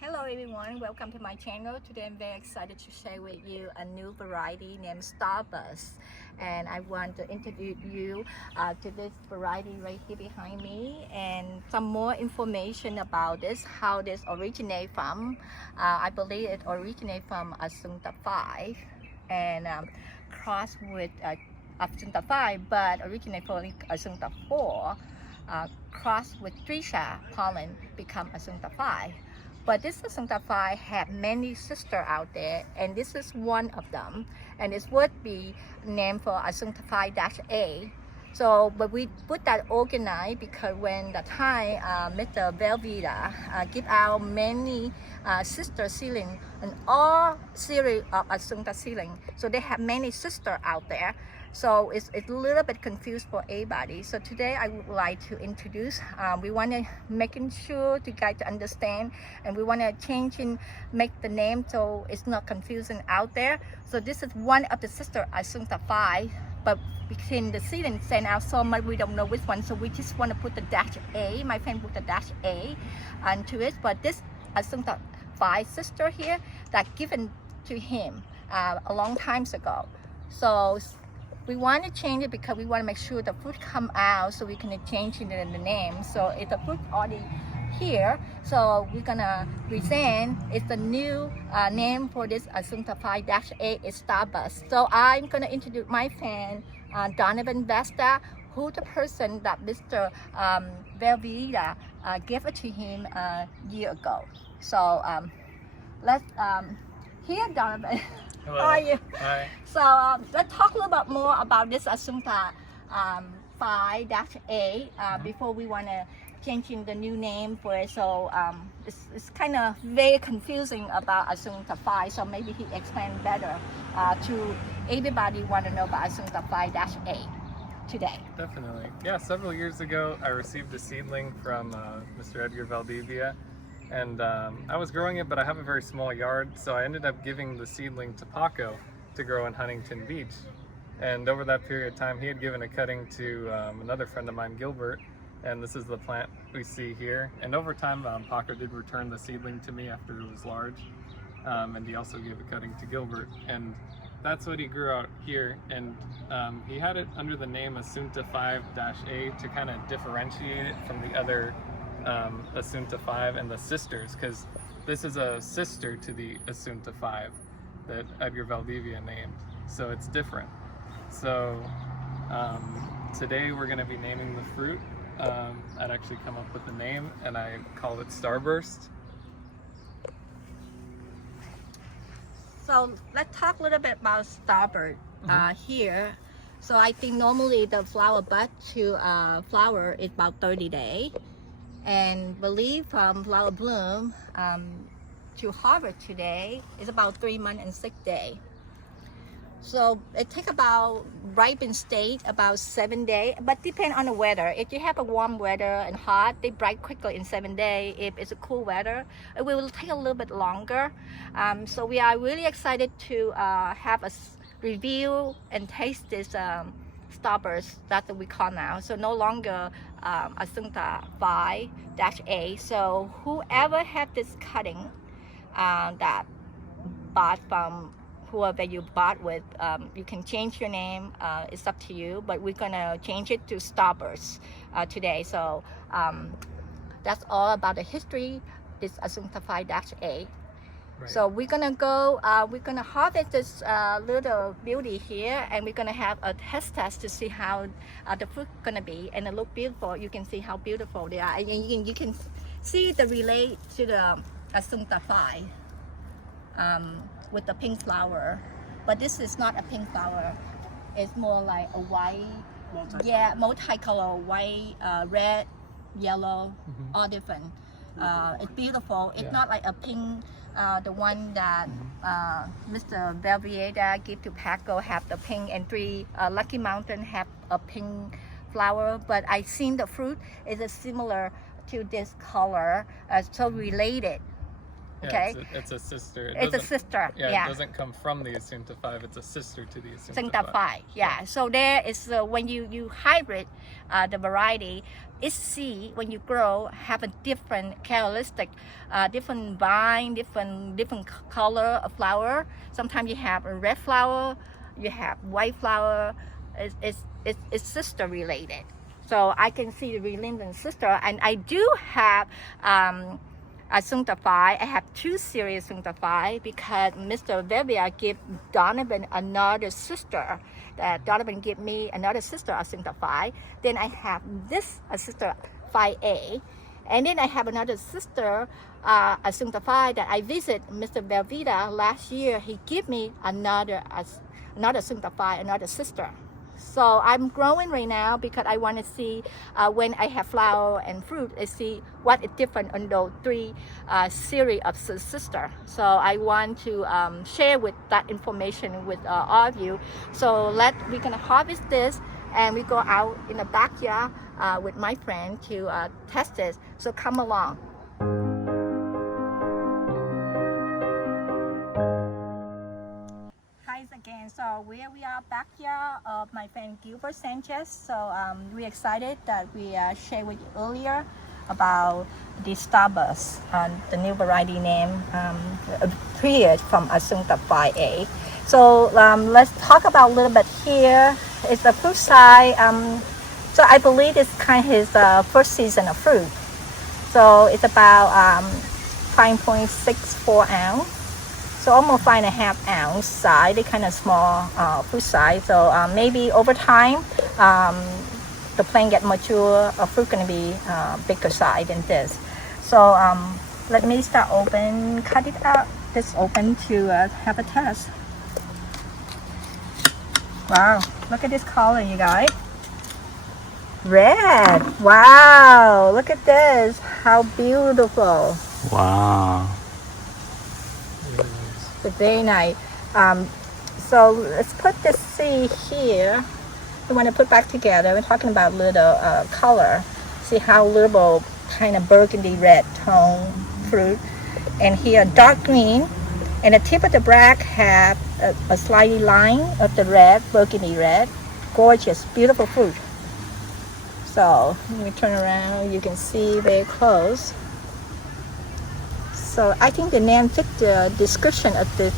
Hello everyone, welcome to my channel. Today I'm very excited to share with you a new variety named Starburst, and I want to introduce you to this variety right here behind me and some more information about this, how this originate from. I believe it originated from Assunta 5 and crossed with Assunta 5, but originated from Assunta 4, crossed with Trisha pollen become Assunta 5. But this Assunta 5 have many sisters out there, and this is one of them. And it would be named for Assunta 5-A. So, but we put that organized because when the time Mr. Velveeta give out many sister seedling and all series of Assunta seedling. So they have many sisters out there. So it's a little bit confused for everybody. So today I would like to introduce, we want to making sure to guys to understand, and we want to change and make the name so it's not confusing out there. So this is one of the sister Assunta 5, but between the seedling sent out so much we don't know which one. So we just want to put the -A. My friend put the -A onto it, but this Assunta 5 sister here that given to him a long time ago. So we want to change it because we want to make sure the fruit come out, so we can change it in the name. So if the fruit already here, so we're gonna present it's the new name for this Assunta 5-A is Starburst. So I'm gonna introduce my friend Donovan Vesta, who the person that Mr. Velveeta gave it to him a year ago. So let's here Donovan. Hello. How are you? Hi. So let's talk a little bit more about this Assunta 5-A before we want to change in the new name for it. So it's kind of very confusing about Assunta 5. So maybe he explained better to everybody want to know about Assunta 5-A today. Definitely. Yeah, several years ago I received a seedling from Mr. Edgar Valdivia. And I was growing it, but I have a very small yard, so I ended up giving the seedling to Paco to grow in Huntington Beach. And over that period of time, he had given a cutting to another friend of mine, Gilbert, and this is the plant we see here. And over time, Paco did return the seedling to me after it was large, and he also gave a cutting to Gilbert. And that's what he grew out here, and he had it under the name Assunta 5-A to kind of differentiate it from the other Assunta 5 and the sisters, because this is a sister to the Assunta 5 that Edgar Valdivia named, so it's different. So today we're going to be naming the fruit. I'd actually come up with the name, and I call it Starburst. So let's talk a little bit about Starburst here. So I think normally the flower bud to flower is about 30 days. And believe from flower bloom to harvest today is about 3 months and 6 days. So it takes about ripen state about 7 days, but depend on the weather. If you have a warm weather and hot, they ripe quickly in 7 days. If it's a cool weather, it will take a little bit longer. So we are really excited to have a review and taste this Starburst, that's what we call now. So no longer Assunta 5-A. So whoever had this cutting that bought from whoever you bought with, you can change your name. It's up to you, but we're gonna change it to Starburst today. So that's all about the history. This Assunta 5-A. Right. So we're gonna go, we're gonna harvest this little beauty here, and we're gonna have a test to see how the fruit gonna be, and it look beautiful. You can see how beautiful they are, and you can see the relate to the Assunta 5 with the pink flower, but this is not a pink flower. It's more like a white, multicolor, white, red, yellow, all different. It's beautiful. It's not like a pink. The one that Mr. Velveeta gave to Paco have the pink, and 3 Lucky Mountain have a pink flower. But I seen the fruit is similar to this color, so related Yeah, Okay, it's a sister. it's a sister. Yeah, it doesn't come from the Assunta 5. It's a sister to the Assunta 5. 5. Yeah. So there is when you hybrid the variety, its seed when you grow have a different characteristic, different vine, different color of flower. Sometimes you have a red flower, you have white flower. It's sister related. So I can see the resemblance sister, and I do have Assunta 5. I have 2 series Assunta 5 because Mr. Vevia gave Donovan another sister. Donovan gave me another sister Assunta 5. Then I have this sister 5A. And then I have another sister Assunta 5 that I visit Mr. Velveeta last year. He gave me another Assunta 5, another sister. So I'm growing right now because I want to see when I have flower and fruit, I see what is different on those 3 series of sister. So I want to share with that information with all of you. So we're gonna harvest this and we go out in the backyard with my friend to test this. So come along. Again, so where we are backyard of my friend Gilbert Sanchez. So we're excited that we shared with you earlier about the Starburst, the new variety name appeared from Assunta 5A. So let's talk about a little bit here. It's the fruit size. So I believe it's kind of his first season of fruit. So it's about 5.64 ounce. So almost 5.5 ounce size. They kind of small fruit size. So maybe over time, the plant get mature, fruit gonna be bigger size than this. So let me start open, cut it out. This open to have a test. Wow, look at this color, you guys. Red. Wow, look at this. How beautiful. Wow. It's very nice. So let's put the seed here. We want to put back together. We're talking about little color. See how little kind of burgundy red tone fruit. And here dark green. And the tip of the bracts have a slightly line of the red, burgundy red. Gorgeous, beautiful fruit. So let me turn around. You can see very close. So I think the name fit the description of this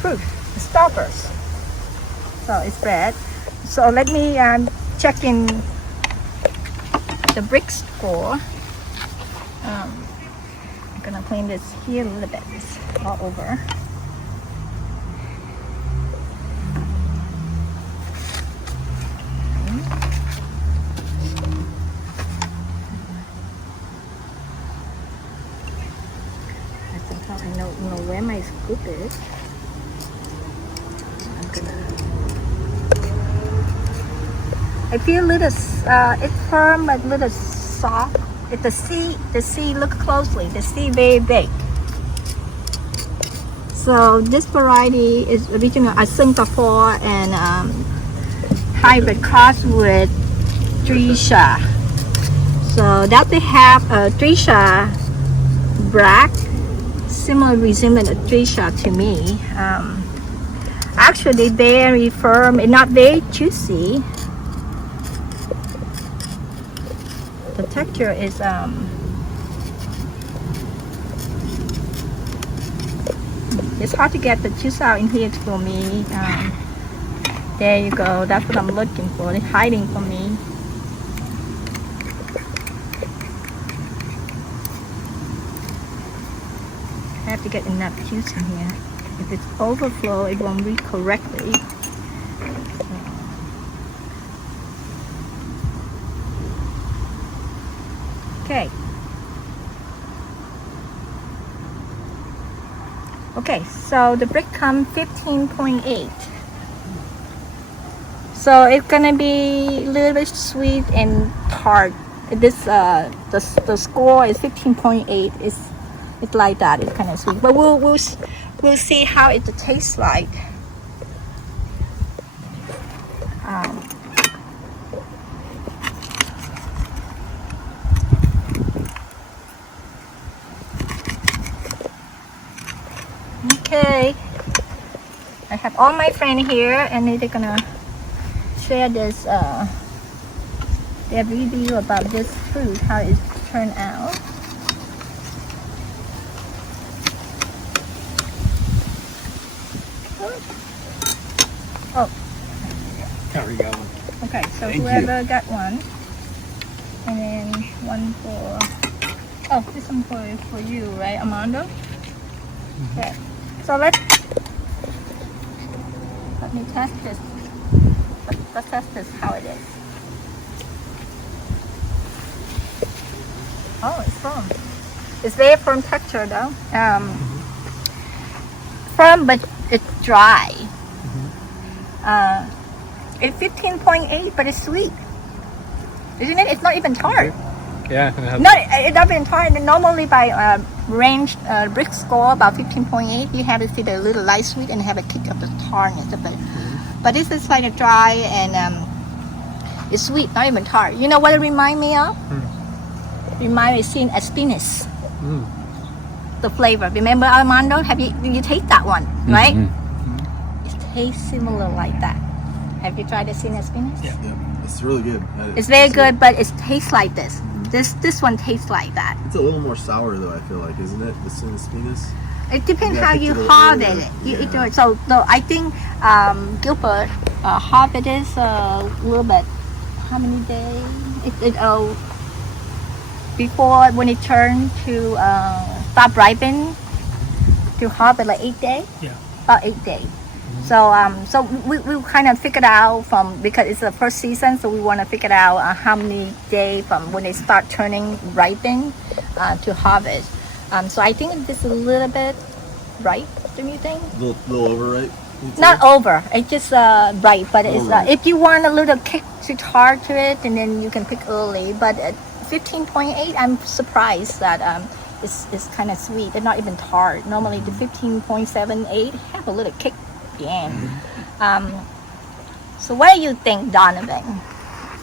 fruit, the Starburst. So it's red. So let me check in the brick score. I'm gonna clean this here a little bit. It's all over. I know where my scoop is. I feel a little, it's firm but a little soft. If the seed, look closely, the seed very big. So this variety is original Assunta 4 and hybrid cross with Dresha. So that they have a Dresha black. Similar resemblance of Dresha to me. Actually very firm and not very juicy. The texture is it's hard to get the juice out in here for me. There you go, that's what I'm looking for. It's hiding from me. I have to get enough juice in here. If it's overflow, it won't read correctly. Okay. Okay, so the brick comes 15.8. So it's gonna be a little bit sweet and tart. This the score is 15.8. It's like that. It's kind of sweet, but we'll see how it tastes like. Okay, I have all my friends here, and they're gonna share this their review about this fruit, how it turned out. Oh, There we go. okay. So Thank whoever got one, and then one for this one for you, right, Armando? Okay. So let me test this. Let's test this how it is. Oh, it's firm. It's very firm texture though. Firm, but it's dry. It's 15.8, but it's sweet. Isn't it? It's not even tart. Yeah. And it has, No, it's not even tart. Normally by range brick score about 15.8, you have to see the little light sweet and have a kick of the tartness of it. But this is kind of dry and it's sweet, not even tart. You know what it reminds me of? Remind me seeing aspinus. The flavor. Remember Armando? Did you taste that one? Right? It tastes similar like that. Have you tried the sin aspinus? Yeah, it's really good. It's very good, but it tastes like this. This one tastes like that. It's a little more sour though, I feel like, isn't it? The Spinus. It depends Yeah, how I you picked it harvest earlier. it. You Yeah. so I think Gilbert harvest is a little bit. How many days? Before when it turned to stop ripen to harvest like 8 days. Yeah. About 8 days. So we kind of figured out because it's the first season, so we want to figure out how many days from when they start turning ripen to harvest. So I think it's a little bit ripe. Do you think? A little overripe. you'd say? Not over. It's just ripe, but it's Alright. if you want a little kick to tart to it, and then you can pick early. But at 15.8, I'm surprised that it's kind of sweet. It's not even tart. Normally the 15.78 have a little kick at the end. So what do you think, Donovan?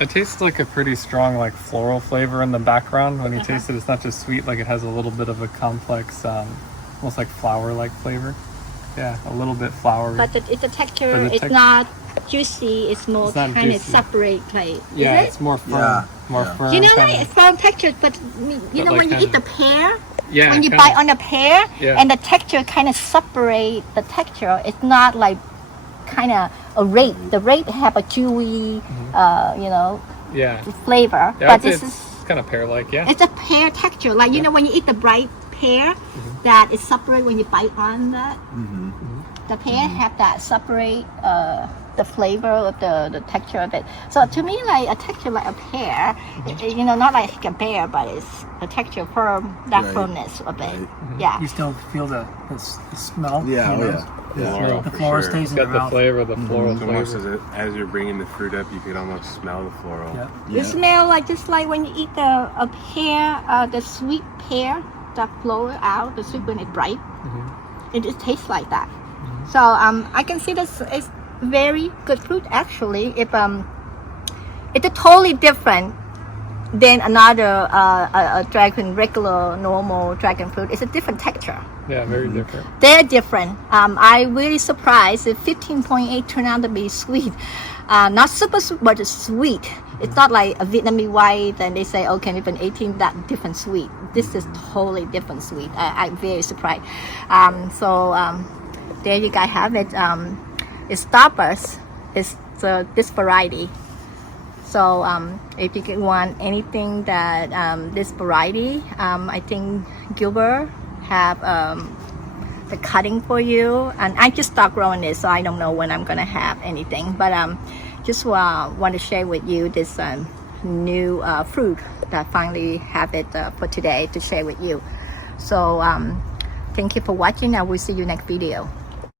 It tastes like a pretty strong, like floral flavor in the background. When you taste it, it's not just sweet; like it has a little bit of a complex, almost like flower-like flavor. Yeah, a little bit flowery. But the texture, But the it's not juicy. It's more It's not kind of juicy. separate, like yeah, is it's more firm. Yeah, More yeah. firm. it? You know, kinda- like it's firm texture, but you know like when you kinda- eat the pear. yeah, When you kinda- bite on a pear Yeah. and the texture kind of separate the texture, it's not like kind of a rape. The rape have a chewy, yeah, flavor, yeah. but I'd say this it's is kind of pear-like. Yeah. it's a pear texture. Like you know when you eat the bright pear, that is separate when you bite on that. The pear have that separate the flavor of the texture of it. So to me, like a texture like a pear, not like a pear, but it's a texture firm, that Right. firmness of it. Right. Yeah. You still feel the smell? Yeah, you oh know? yeah. Yeah. Floral, The for floral sure. stays It's in your got the mouth. flavor, the floral It's almost flavor. as you're bringing the fruit up, you could almost smell the floral. Yeah. It smells like just like when you eat a pear, the sweet pear that flow out, the sweet when it's ripe. It just tastes like that. So I can see this is very good fruit actually. If it's totally different than another a dragon, regular normal dragon fruit. It's a different texture. Yeah, very different. They're different. I'm really surprised if 15.8 turned out to be sweet. Not super sweet, but it's sweet. It's not like a Vietnamese white and they say, okay, even 18, that different sweet. This is totally different sweet. I'm very surprised. There you guys have it. It's Starburst. It's this variety. So if you want anything that this variety, I think Gilbert have the cutting for you. And I just start growing this, so I don't know when I'm gonna have anything. But just want to share with you this new fruit that finally have it for today to share with you. So thank you for watching. I will see you next video.